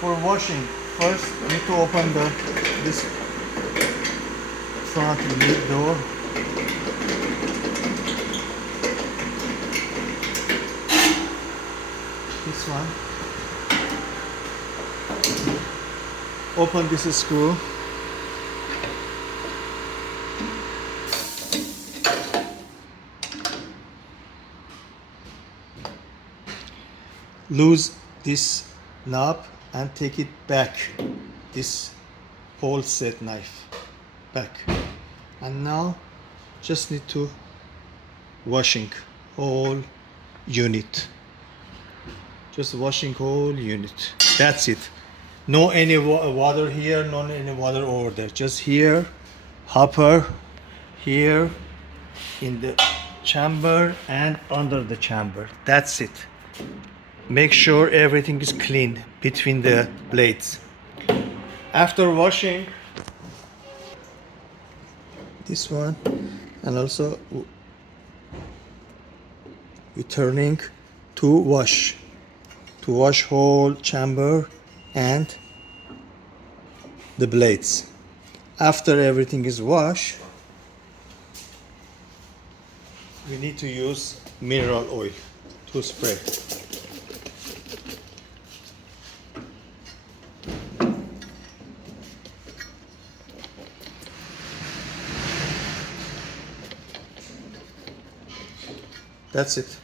For washing, first you need to open this front lid door. This one. Open this screw. Loose this knob and take it back, this whole set knife back, and now just need to washing whole unit, just washing whole unit. That's it. No any water here, no any water over there, just here, hopper here in the chamber and under the chamber. That's it. Make sure everything is clean between the blades. After washing this one, and also returning to wash whole chamber and the blades. After everything is washed, we need to use mineral oil to spray. That's it.